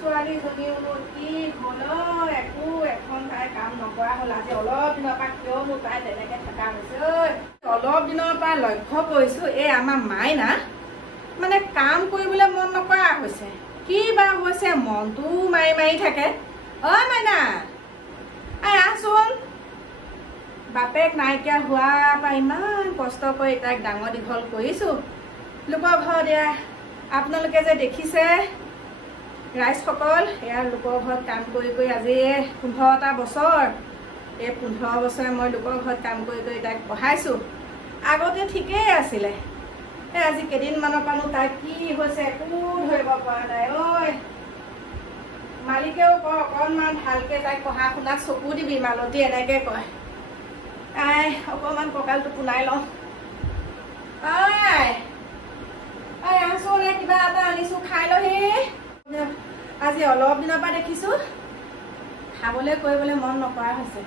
ছোৱালীজনীও কি হ'ল একো এখন তাই কাম নকৰা হ'ল আজি অলপ দিনৰ পৰা কিয়নো তাই তেনেকে থকা হৈছে অলপ দিনৰ পৰা লক্ষ্য কৰিছো এই আমাৰ মাইনা মানে কাম কৰিবলৈ মন নকৰা হৈছে কি বা হৈছে মনটো মাৰি মাৰি থাকে অ মাইনা আহচোন বাপেক নাইকিয়া হোৱা পৰা ইমান কষ্ট কৰি তাইক ডাঙৰ দীঘল কৰিছো লোকৰ ঘৰত এয়া আপোনালোকে যে দেখিছে ৰাইজসকল এয়া লোকৰ ঘৰত কাম কৰি কৰি আজি 15টা বছৰ এই 15 বছৰে মই লোকৰ ঘৰত কাম কৰি কৰি তাইক পঢ়াইছো আগতে ঠিকেই আছিলে এই আজি কেইদিনমানৰ পৰা তাই কি হৈছে একো ধৰিব পৰা নাই ঐ মালিকেও কয় অকণমান ভালকে তাইক পঢ়া শুনাত চকু দিবি মালতী এনেকে কয় আই অকণমান কঁকালটো পোনাই লওঁ আহচোন কিবা এটা আনিছো খাই লহি আজি অলপ দিনৰ পৰা দেখিছো খাবলৈ কৰিবলৈ মন নকৰা হৈছে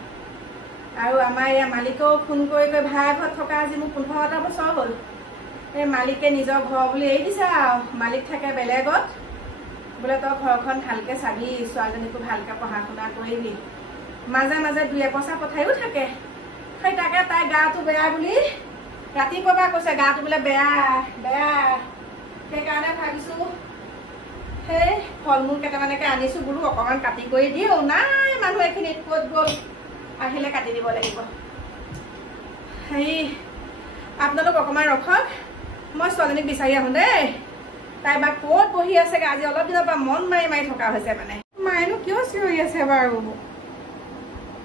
আৰু আমাৰ ইয়াৰ মালিকেও ফোন কৰি কৰি ভাড়া ঘৰত থকা আজি মোৰ 15টা বছৰ হ'ল এই মালিকে নিজৰ ঘৰ বুলি এৰি দিছে আৰু মালিক থাকে বেলেগত বোলে তই ঘৰখন ভালকে চাবি ছোৱালীজনীকো ভালকে পঢ়া শুনা কৰিবি মাজে মাজে 2-1 পইচা পঠাইও থাকে সেই তাকে তাই গাটো বেয়া বুলি ৰাতিপুৱাৰ পৰা কৈছে গাটো বোলে বেয়া বেয়া সেইকাৰণে ভাবিছো সেই ফল মূল কেইটামানকে আনিছো বোলো অকণমান কাটি কৰি দিওঁ নাই মানুহ এখিনিত ক'ত গ'ল আহিলে কাটি দিব লাগিব হেৰি আপোনালোক অকণমান ৰখক মই ছোৱালীজনীক বিচাৰি আহোঁ দেই তাই বা ক'ত বহি আছেগৈ আজি অলপ দিনৰ পৰা মন মাৰি মাৰি থকা হৈছে মানে মায়েনো কিয় চিঞৰি আছে বাৰু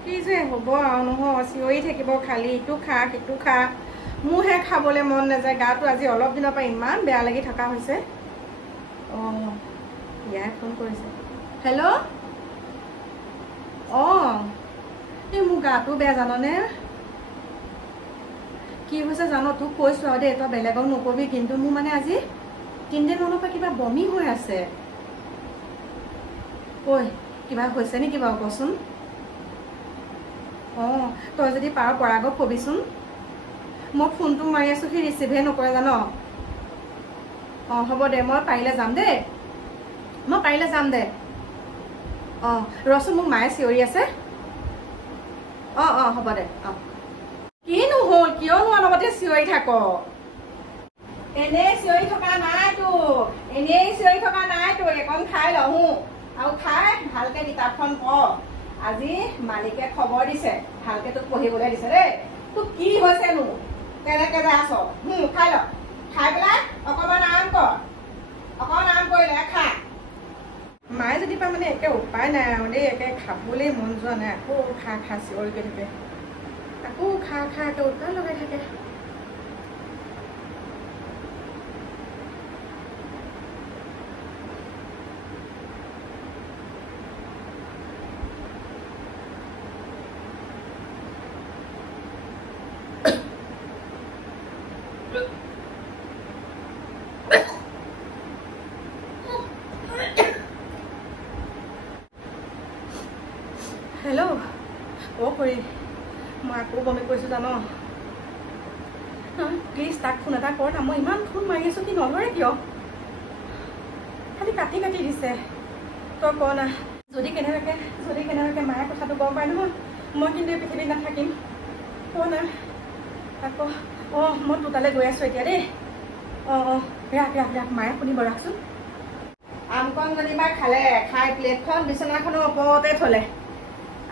কি যে হ'ব আৰু নহয় চিঞৰি থাকিব খালি ইটো খা সিটো খা মোৰহে খাবলৈ মন নাযায় গাটো আজি অলপ দিনৰ পৰা ইমান বেয়া লাগি থকা হৈছে অঁ ইয়াই ফোন কৰিছে হেল্ল' অঁ এই মোৰ গাটো বেয়া জাননে কি হৈছে জানো তোক কৈছো আৰু দেই তই বেলেগক নকবি কিন্তু মোৰ মানে আজি 3 দিনমানৰ পৰা কিবা বমি হৈ আছে ঐ কিবা হৈছে নেকি বাৰু কচোন অঁ তই যদি পাৰ পৰাগক কবিচোন মই ফোনটো মাৰি আছো সি ৰিচিভহে নকৰে জান অঁ হ'ব দে মই পাৰিলে যাম দেই মই পাৰিলে যাম দে অঁ ৰচোন মোক মায়ে চিঞৰি আছে অঁ অঁ হ'ব দে অঁ কিনো হ'ল কিয়নো অলপতে চিঞৰি থাক এনেই চিঞৰি থকা নাইতো এনেই চিঞৰি থকা নাইতো একণ খাই লওঁ আৰু খাই ভালকে কিতাপখন পঢ় আজি মালিকে খবৰ দিছে ভালকে তোক পঢ়িবলৈ দিছে দেই তোক কি হৈছেনো তেনেকে যে আছ খাই ল খাই পেলাই অকণমান আৰাম কৰ অকণমান আৰাম কৰিলে খা মায়ে যদি পাই মানে একে উপায় নাই আৰু দেই একে খাবলৈ মন যোৱা নাই আকৌ খা খা চিঞৰি গৈ থাকে আকৌ খা খা একে উৎপাত লগাই থাকে হেল্ল' অ' খুৰী মই আকৌ বমি কৰিছোঁ জানো প্লিজ তাক ফোন এটা কৰ না মই ইমান ফোন মাৰি আছোঁ কি নধৰে কিয় খালি কাটি কাটি দিছে তই ক না যদি কেনেবাকৈ মায়ে কথাটো গম পায় নহয় মই কিন্তু এই পৃথিৱীত নাথাকিম ক না আকৌ অঁ মই তোতালৈ গৈ আছোঁ এতিয়া দেই অঁ অঁ ৰাখ মায়ে শুনিব ৰাখচোন আমকণ যেনিবা খালে খাই প্লেটখন বিচনাখনৰ ওপৰতে থলে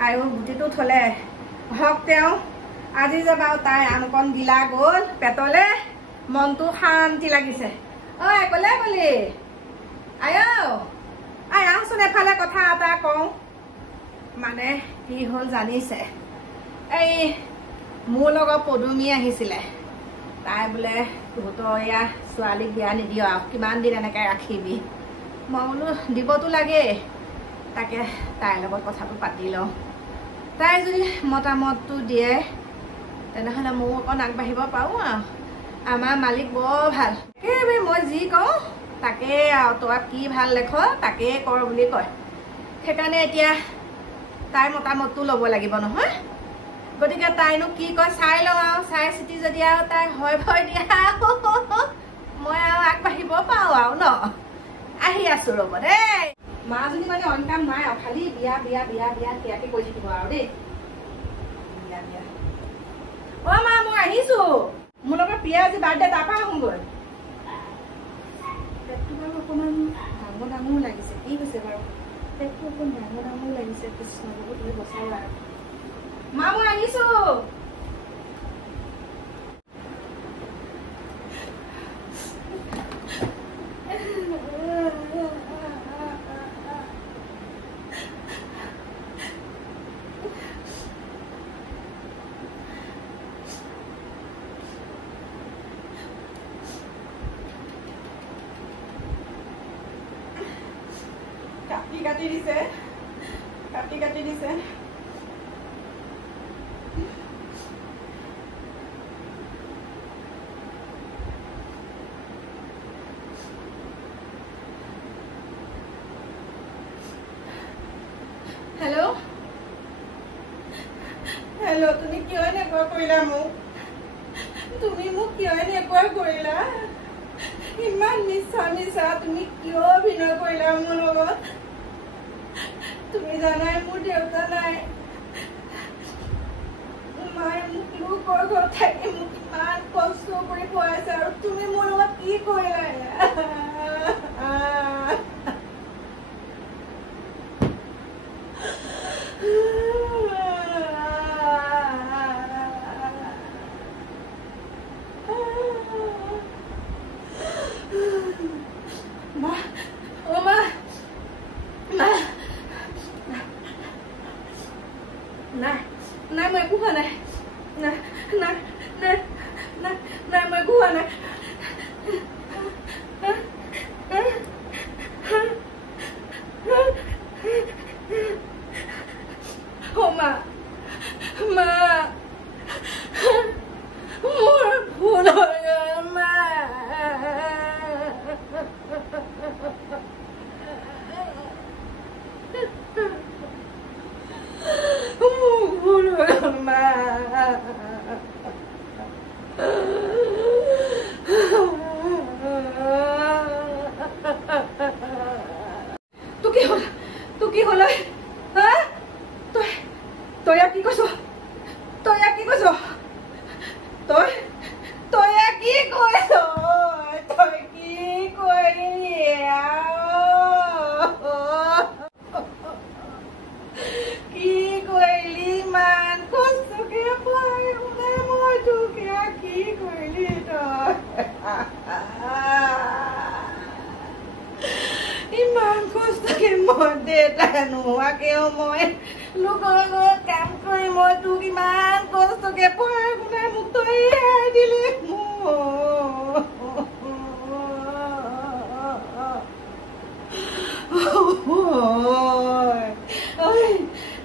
আৰু গুটিটো থলে হওক তেওঁ আজি যে বাৰু তাই আমকণ গিলা গ'ল পেটলে মনটো শান্তি লাগিছে ঐ ক'লে গ'লি আহচোন এফালে কথা এটা কওঁ মানে কি হ'ল জানিছে এই মোৰ লগত পদুমী আহিছিলে তাই বোলে তহঁতৰ এয়া ছোৱালীক বিয়া নিদিয় আৰু কিমান দিন এনেকৈ ৰাখিবি মই বোলো দিবতো লাগে তাকে তাইৰ লগত কথাটো পাতি লওঁ তাই যদি মতামতটো দিয়ে তেনেহ'লে ময়ো অকণ আগবাঢ়িব পাৰোঁ আৰু আমাৰ মালিক বৰ ভাল একেবাৰে মই যি কওঁ তাকে আৰু তই কি ভাল লেখ তাকেই কৰ বুলি কয় সেইকাৰণে এতিয়া তাইৰ মতামতটো ল'ব লাগিব নহয় গতিকে তাইনো কি কয় চাই লওঁ আৰু চাই চিতি যদি আৰু তাই হয় ভয় দিয়া মই আৰু আগবাঢ়িব পাৰোঁ আৰু ন আহি আছোঁ ৰ'ব দেই মাজনী মানে অইন কাম নাই আৰু খালি বিয়া বিয়া বিয়া বিয়া সেয়াকে কৰি থাকিব আৰু দেই বিয়া বিয়া অ মা মই আহিছো মোৰ লগত প্ৰিয়া আজি বাৰ্থডে তাৰপৰা আহোঁগৈ পেটটো বাৰু অকণমান ডাঙৰ ডাঙৰ লাগিছে কি হৈছে বাৰু পেটটো অকণ ডাঙৰ ডাঙৰ লাগিছে কৃষ্ণ বহুত তুমি বচাও আৰু মা মই আহিছো কাটি দিছে হেল্ল' হেল্ল' তুমি কিয় এনেকুৱা কৰিলা মোক তুমি মোক কিয় এনেকুৱা কৰিলা ইমান মিছা মিছা তুমি কিয় অভিনয় কৰিলা মোৰ লগত তুমি জানাই মোৰ দেউতা নাই মায়ে মোক লোকৰ ঘৰত থাকি মোক ইমান কষ্ট কৰি খুৱাইছে আৰু তুমি মোৰ লগত কি কৰিলা Nay mày cũng này. Này, này, này. Này, này mày cũng này. Ô mà. Mà. Mua phụ rồi mà. Tu কি হল হা তই কি কৈছ তই কি কৈছ তই কি কৈছ তই কি কৰিলি কি কৰিলি মান কষ্টকে পাই মই তোকে কি কৰিলি তই ইমান কষ্টকে মই দেউতা নোহোৱাকেও মই লোকৰ ঘৰত কাম কৰি মই তোক ইমান কষ্টকে পঢ়াই শুনাই মোক তই এৰাই দিলি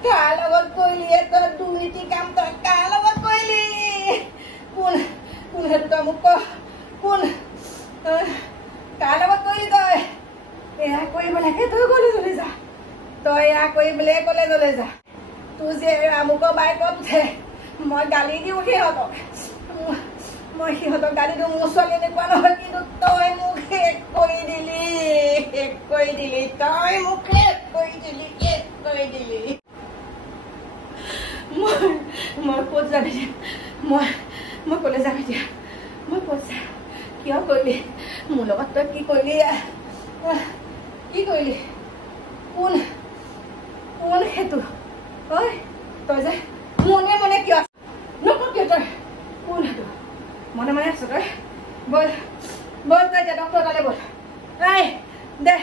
কাৰ লগত কৰিলি তই দুৰ্নীতি কাম তই কাৰ লগত কৰিলি কোন কোন সেইটো তই মোক ক কোন কাৰ লগত কৰিলি তই এয়া কৰিবলৈকে তই কলেজলৈ যা তই এয়া কৰিবলৈ কলেজলৈ যা তোৰ যে আমুকৰ বাইকত উঠে মই গালি দিওঁ সিহঁতক মই সিহঁতক গালি দিওঁ মোৰ ছোৱালী এনেকুৱা নহয় কিন্তু তই মোক শেষ কৰি দিলি তই মোক শেষ কৰি দিলি মই ক'ত যাবি দিয়া মই ক'লে যাবি দিয়া মই ক'ত যা কিয় কৰিলি মোৰ লগত তই কি কৰিলি কি কৰিলি কোন সেইটো ঐ তই যে মনে মনে কিয় নকওঁ কিয় তই কোন সেইটো মনে মনে আছ তই বল তই এতিয়া ডক্টৰ তালৈ বল দে